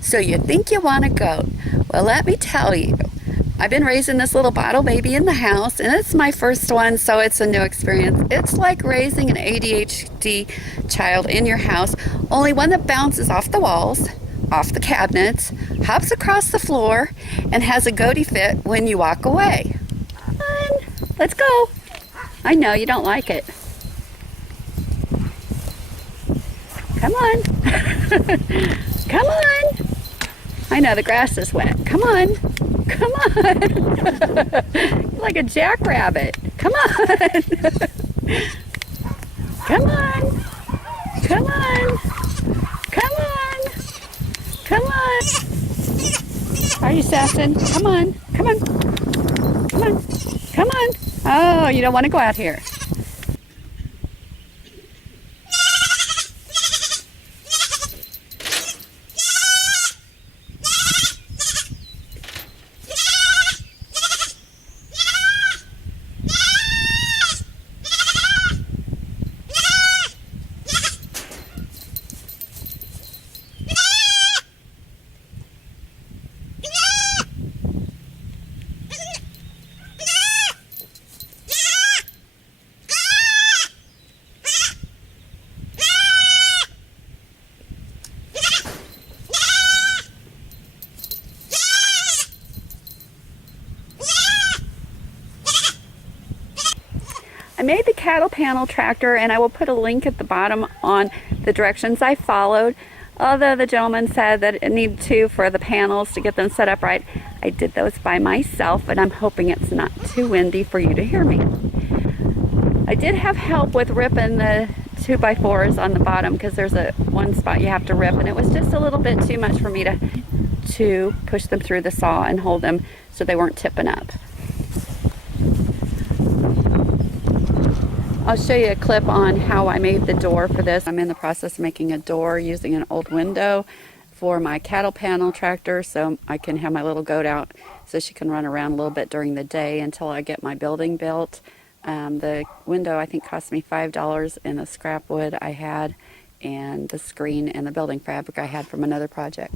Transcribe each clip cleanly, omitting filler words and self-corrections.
So you think you want a goat? Well, let me tell you, I've been raising this little bottle baby in the house, and it's my first one, so it's a new experience. It's like raising an ADHD child in your house, only one that bounces off the walls, off the cabinets, hops across the floor, and has a goaty fit when you walk away. Come on, let's go. I know you don't like it. Come on. Come on. I know the grass is wet. Come on. Come on. You're like a jackrabbit. Come on. Come on. Come on. Come on. Come on. Are you sassing? Come on. Come on. Come on. Come on. Oh, you don't want to go out here. I made the cattle panel tractor, and I will put a link at the bottom on the directions I followed. Although the gentleman said that it needed to for the panels to get them set up right, I did those by myself, and I'm hoping it's not too windy for you to hear me. I did have help with ripping the 2x4s on the bottom because there's one spot you have to rip, and it was just a little bit too much for me to push them through the saw and hold them so they weren't tipping up. I'll show you a clip on how I made the door for this. I'm in the process of making a door using an old window for my cattle panel tractor so I can have my little goat out so she can run around a little bit during the day until I get my building built. The window I think cost me $5 in the scrap wood I had, and the screen and the building fabric I had from another project.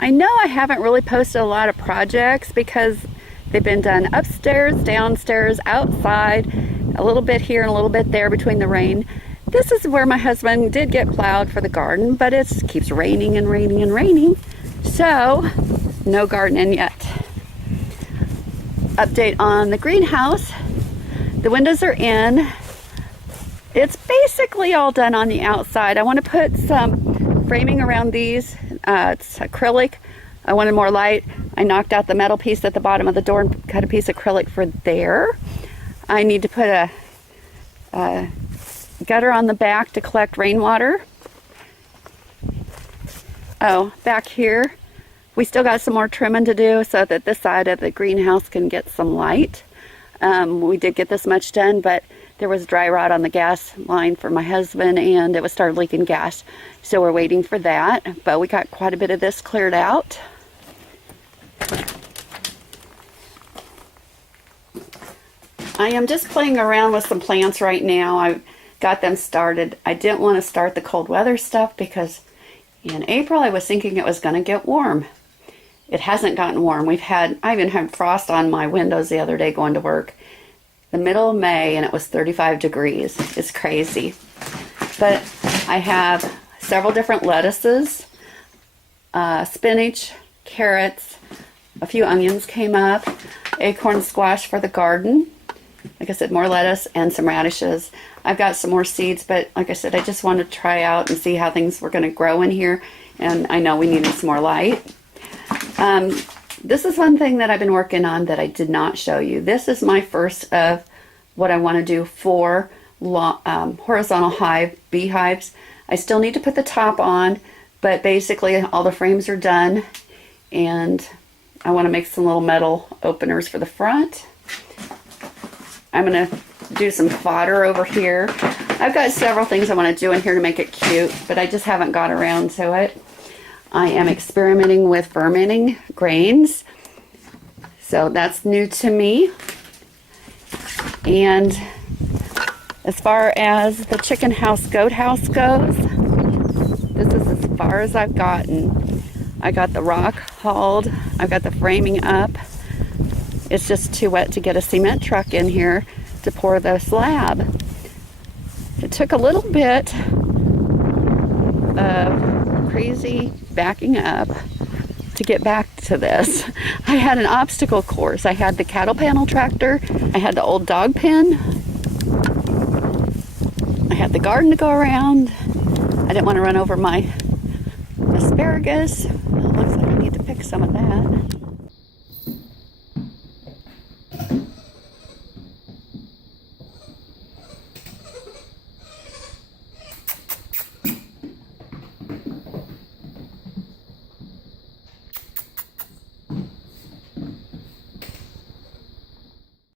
I know I haven't really posted a lot of projects because they've been done upstairs, downstairs, outside, a little bit here and a little bit there between the rain. This is where my husband did get plowed for the garden, but it keeps raining and raining and raining, so no gardening yet. Update on the greenhouse. The windows are in. It's basically all done on the outside. I want to put some framing around these. It's acrylic. I wanted more light. I knocked out the metal piece at the bottom of the door and cut a piece of acrylic for there. I need to put a gutter on the back to collect rainwater. Oh, back here, we still got some more trimming to do so that this side of the greenhouse can get some light. We did get this much done, but there was dry rot on the gas line for my husband and it was started leaking gas. So we're waiting for that, but we got quite a bit of this cleared out. I am just playing around with some plants right now. I got them started. I didn't want to start the cold weather stuff because in April I was thinking it was going to get warm. It hasn't gotten warm. I even had frost on my windows the other day going to work. The middle of May and it was 35 degrees. It's crazy. But I have several different lettuces, spinach, carrots, a few onions came up, acorn squash for the garden. Like I said, more lettuce and some radishes. I've got some more seeds, but like I said, I just wanted to try out and see how things were going to grow in here. And I know we needed some more light. This is one thing that I've been working on that I did not show you. This is my first of what I want to do for horizontal beehives. I still need to put the top on, but basically all the frames are done. And I want to make some little metal openers for the front. I'm going to do some fodder over here. I've got several things I want to do in here to make it cute, but I just haven't got around to it. I am experimenting with fermenting grains, so that's new to me. And as far as the chicken house, goat house goes, this is as far as I've gotten. I got the rock hauled, I've got the framing up. It's just too wet to get a cement truck in here to pour the slab. It took a little bit of crazy backing up to get back to this. I had an obstacle course. I had the cattle panel tractor. I had the old dog pen. I had the garden to go around. I didn't want to run over my asparagus. It looks like I need to pick some of that.